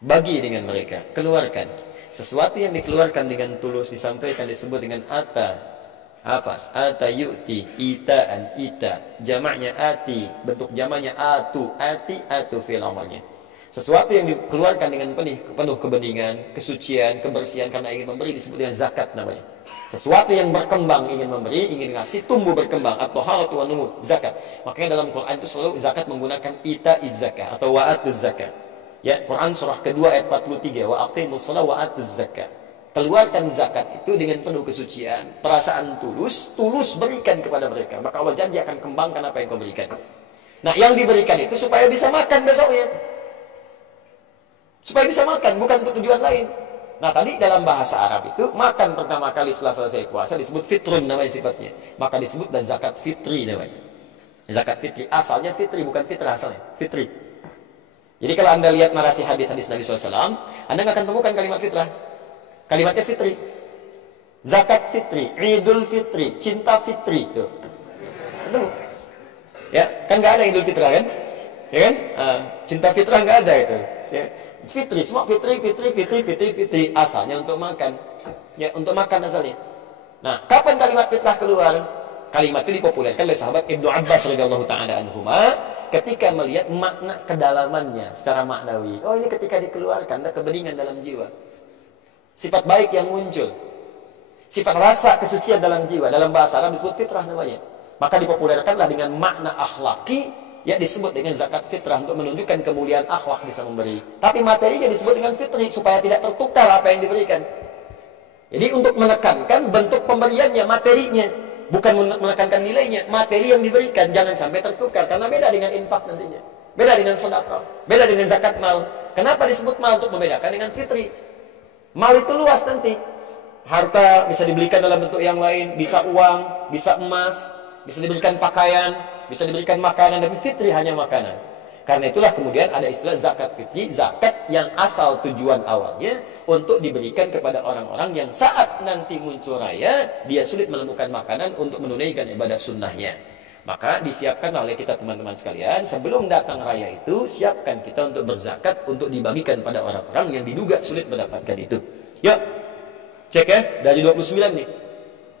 Bagi dengan mereka, keluarkan. Sesuatu yang dikeluarkan dengan tulus disampaikan disebut dengan ata. Apa? Ata yu'ti, itaan, ita. Jamaknya ati, bentuk jamaknya atu, ati, atu fil amalnya. Sesuatu yang dikeluarkan dengan penuh kebeningan, kesucian, kebersihan karena ingin memberi disebut dengan zakat namanya. Sesuatu yang berkembang ingin memberi, ingin ngasih, tumbuh berkembang atau halatu wa numu, zakat. Makanya dalam Quran itu selalu zakat menggunakan ita zakah atau wa'atuz zakah. Ya, Quran surah kedua ayat 43, wa aqimus shalah wa atuz zakah. Keluarkan zakat itu dengan penuh kesucian, perasaan tulus, tulus berikan kepada mereka. Maka Allah janji akan kembangkan apa yang kau berikan. Nah, yang diberikan itu supaya bisa makan besoknya. Supaya bisa makan, bukan untuk tujuan lain. Nah, tadi dalam bahasa Arab itu makan pertama kali setelah selesai puasa disebut fitrun namanya sifatnya. Maka disebut dan zakat fitri namanya. Zakat fitri asalnya fitri, bukan fitrah asalnya, fitri. Jadi kalau Anda lihat narasi hadis-hadis Nabi SAW, Anda nggak akan temukan kalimat fitrah. Kalimatnya fitri. Zakat fitri, idul fitri, cinta fitri. Tuh. Ketemu? Ya, kan nggak ada idul fitrah kan? Ya kan? Cinta fitrah nggak ada itu. Ya. Fitri, semua fitri. Asalnya untuk makan. Ya, untuk makan asalnya. Nah, kapan kalimat fitrah keluar? Kalimat itu dipopulerkan oleh sahabat Ibnu Abbas radhiyallahu taala anhuma ketika melihat makna kedalamannya secara maknawi. Oh, ini ketika dikeluarkan ada kebeningan dalam jiwa. Sifat baik yang muncul. Sifat rasa kesucian dalam jiwa. Dalam bahasa Arab disebut fitrah namanya. Maka dipopulerkanlah dengan makna akhlaki yang disebut dengan zakat fitrah untuk menunjukkan kemuliaan akhlak bisa memberi. Tapi materinya disebut dengan fitri supaya tidak tertukar apa yang diberikan. Jadi untuk menekankan bentuk pemberiannya, materinya. Bukan menekankan nilainya, materi yang diberikan jangan sampai tertukar karena beda dengan infak nantinya, beda dengan sedekah, beda dengan zakat mal. Kenapa disebut mal? Untuk membedakan dengan fitri. Mal itu luas nanti, harta bisa diberikan dalam bentuk yang lain, bisa uang, bisa emas, bisa diberikan pakaian, bisa diberikan makanan, tapi fitri hanya makanan. Karena itulah kemudian ada istilah zakat fitri, zakat yang asal tujuan awalnya untuk diberikan kepada orang-orang yang saat nanti muncul raya, dia sulit menemukan makanan untuk menunaikan ibadah sunnahnya. Maka disiapkan oleh kita teman-teman sekalian, sebelum datang raya itu, siapkan kita untuk berzakat, untuk dibagikan pada orang-orang yang diduga sulit mendapatkan itu. Yuk, cek ya, dari 29 nih.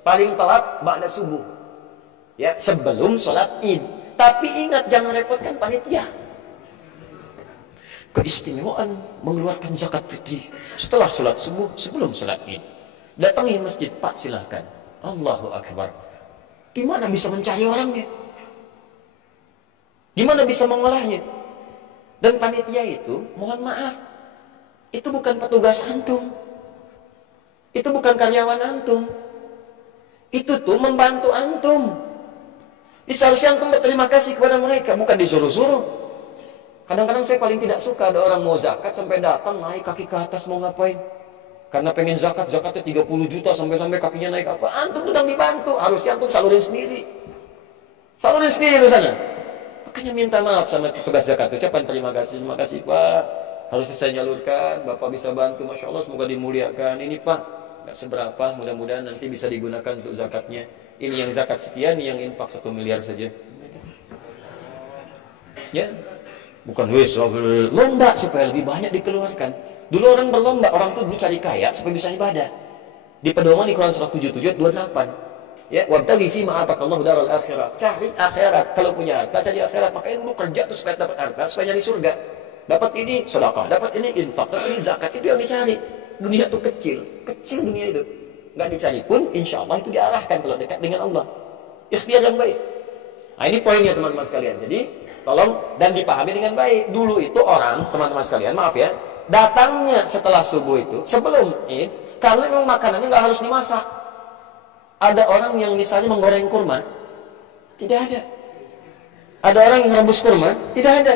Paling telat ba'da subuh. Ya, sebelum sholat id. Tapi ingat, jangan repotkan panitia. Keistimewaan mengeluarkan zakat fitri setelah sholat subuh, sebelum sholat id. Datangi masjid, Pak, silahkan. Allahu Akbar. Gimana bisa mencari orangnya? Gimana bisa mengolahnya? Dan panitia itu, mohon maaf, itu bukan petugas antum. Itu bukan karyawan antum. Itu tuh membantu antum. Seharusnya antum berterima kasih kepada mereka, bukan disuruh-suruh. Kadang-kadang saya paling tidak suka ada orang mau zakat sampai datang naik kaki ke atas mau ngapain? Karena pengen zakat, zakatnya 30 juta sampai-sampai kakinya naik apa? Antum sedang dibantu, harusnya antum salurin sendiri. Salurin sendiri ke sana. Makanya minta maaf sama petugas zakat, ucapan terima kasih Pak. Harusnya saya nyalurkan, Bapak bisa bantu, Masya Allah, semoga dimuliakan. Ini Pak, gak seberapa, mudah-mudahan nanti bisa digunakan untuk zakatnya. Ini yang zakat sekian, ini yang infak 1 miliar saja. Ya. Bukan wis lomba supaya lebih banyak dikeluarkan. Dulu orang berlomba, orang tuh dulu cari kaya supaya bisa ibadah. Di pedoman di Quran surah 77 28. Ya, wabtaghi fi ma ataqallahu daral akhirah. Cari akhirat. Kalau punya harta cari akhirat. Makanya dulu kerja tuh supaya dapat harta, supaya nyari surga. Dapat ini sedekah, dapat ini infak, dapat ini zakat, itu yang dicari. Dunia tuh kecil, kecil dunia itu. Enggak dicari pun insya Allah itu diarahkan kalau dekat dengan Allah. Ikhtiar yang baik. Nah, ini poinnya teman-teman sekalian. Jadi tolong dan dipahami dengan baik. Dulu itu orang, teman-teman sekalian, maaf ya, datangnya setelah subuh itu, sebelum id, karena memang makanannya nggak harus dimasak. Ada orang yang misalnya menggoreng kurma, tidak ada. Ada orang yang rebus kurma, tidak ada.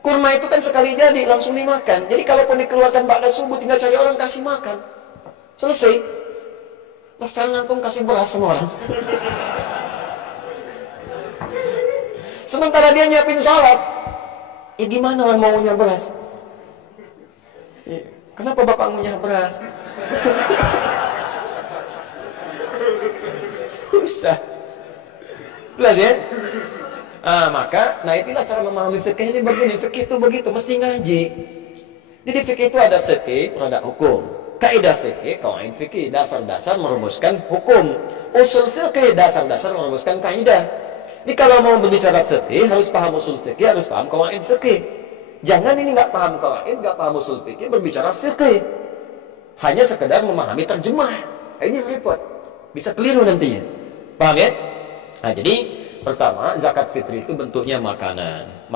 Kurma itu kan sekali jadi, langsung dimakan. Jadi kalaupun dikeluarkan pada subuh, tinggal cari orang kasih makan. Selesai. Terus sekarang ngantung kasih beras semua orang. Sementara dia nyiapin sholat, gimana orang mau ngunyah beras? Kenapa bapak ngunyah beras? Susah. Jelas ya? Maka, itulah cara memahami fikih ini begini. Fikih itu begitu, mesti ngaji. Jadi fikih itu ada fikih, produk hukum. Kaidah fikih, kawaid fikih, dasar-dasar merumuskan hukum. Usul fikih, dasar-dasar merumuskan kaidah. Jadi kalau mau berbicara fikih, harus paham usul fikih, harus paham kawaid fikih. Jangan ini nggak paham kawaid, nggak paham usul fikih, berbicara fikih. Hanya sekedar memahami terjemah. Ini yang repot. Bisa keliru nantinya. Paham ya? Nah, jadi pertama, zakat fitri itu bentuknya makanan.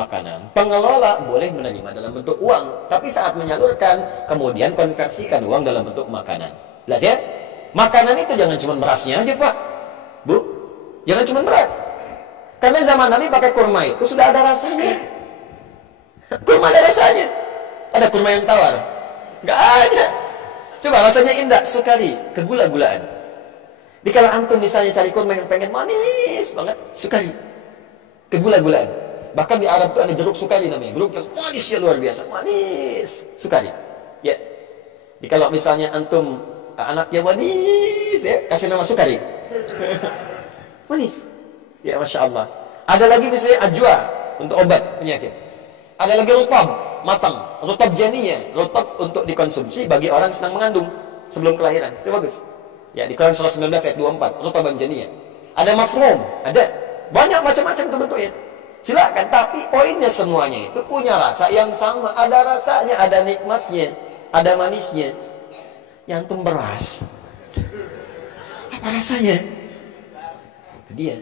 Pengelola boleh menerima dalam bentuk uang, tapi saat menyalurkan, kemudian konversikan uang dalam bentuk makanan. Jelas ya? Makanan itu jangan cuma berasnya aja, Pak. Bu, jangan cuma beras. Karena zaman Nabi pakai kurma itu sudah ada rasanya. Kurma ada rasanya. Ada kurma yang tawar? Nggak ada. Coba rasanya indah, sukari, kegula-gulaan. Di kalau antum misalnya cari kurma yang pengen manis banget, sukari, kegula-gulaan. Bahkan di Arab itu ada jeruk sukari namanya, jeruk yang manisnya luar biasa, manis, sukari. Ya. Jadi kalau misalnya antum anaknya manis, ya kasih nama sukari. Manis. Ya, masya Allah. Ada lagi misalnya ajwa untuk obat penyakit. Ada lagi rutab, matang, rutab janinya, rutab untuk dikonsumsi bagi orang sedang mengandung sebelum kelahiran. Itu bagus. Ya, di Quran surah 19 ayat 24, rutaban janiyah. Ada mafrum, ada banyak macam-macam tuh bentuknya. Silakan, tapi poinnya semuanya itu punya rasa yang sama. Ada rasanya, ada nikmatnya, ada manisnya. Yang antum beras, apa rasanya? Itu dia.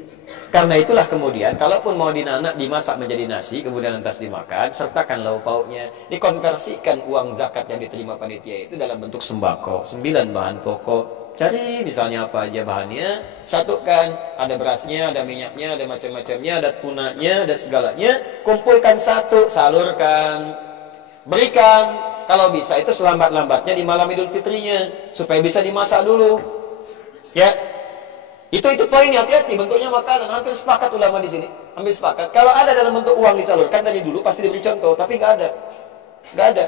Karena itulah kemudian, kalaupun mau dinanak, dimasak menjadi nasi, kemudian lantas dimakan, sertakan lauk pauknya, dikonversikan uang zakat yang diterima panitia itu dalam bentuk sembako, 9 bahan pokok. Cari misalnya apa aja bahannya, satukan, ada berasnya, ada minyaknya, ada macam-macamnya, ada tunanya, ada segalanya, kumpulkan satu, salurkan, berikan, kalau bisa itu selambat-lambatnya di malam Idul Fitrinya, supaya bisa dimasak dulu. Ya, itu poinnya, hati-hati, bentuknya makanan, hampir sepakat ulama di sini, hampir sepakat. Kalau ada dalam bentuk uang disalurkan dari dulu pasti diberi contoh, tapi nggak ada.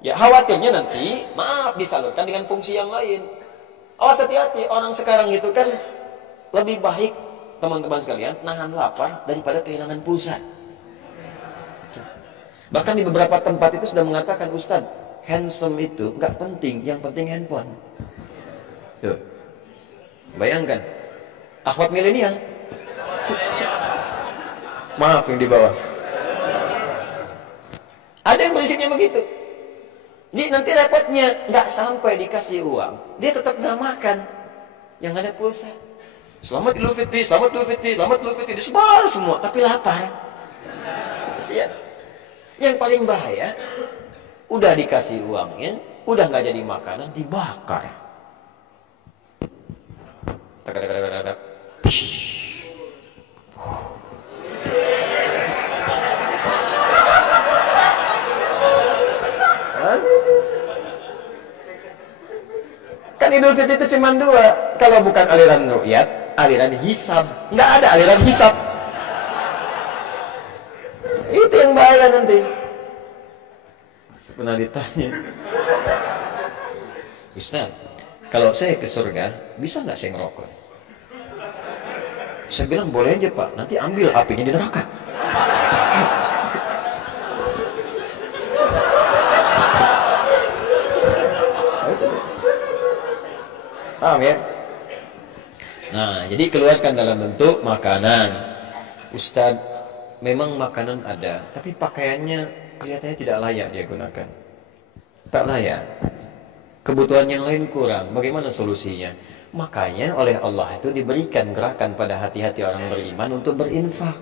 Ya, khawatirnya nanti, maaf, disalurkan dengan fungsi yang lain. Awas, hati-hati, orang sekarang itu kan lebih baik, teman-teman sekalian, nahan lapar daripada kehilangan pulsa. Bahkan di beberapa tempat itu sudah mengatakan, Ustadz, handsome itu nggak penting, yang penting handphone. Tuh. Bayangkan, akhwat milenial. Maaf yang di bawah. Ada yang prinsipnya begitu. Jadi nanti repotnya, nggak sampai dikasih uang, dia tetap nggak makan. Yang ada pulsa. Selamat Idul Fitri, selamat Idul Fitri, selamat Idul Fitri, disebar semua, tapi lapar. Siap. Yang paling bahaya, udah dikasih uangnya, udah nggak jadi makanan, dibakar. Kan Idul Fitri itu cuma 2. Kalau bukan aliran ru'yat, aliran hisab. Nggak ada aliran hisab. Itu yang bahaya nanti. Pernah ditanya, Ustaz, kalau saya ke surga, bisa nggak saya ngerokok? Saya bilang, boleh aja Pak, nanti ambil apinya di neraka. Paham ya? Nah, jadi keluarkan dalam bentuk makanan. Ustadz, memang makanan ada, tapi pakaiannya kelihatannya tidak layak dia gunakan. Tak layak. Kebutuhan yang lain kurang. Bagaimana solusinya? Makanya oleh Allah itu diberikan gerakan pada hati-hati orang beriman untuk berinfak.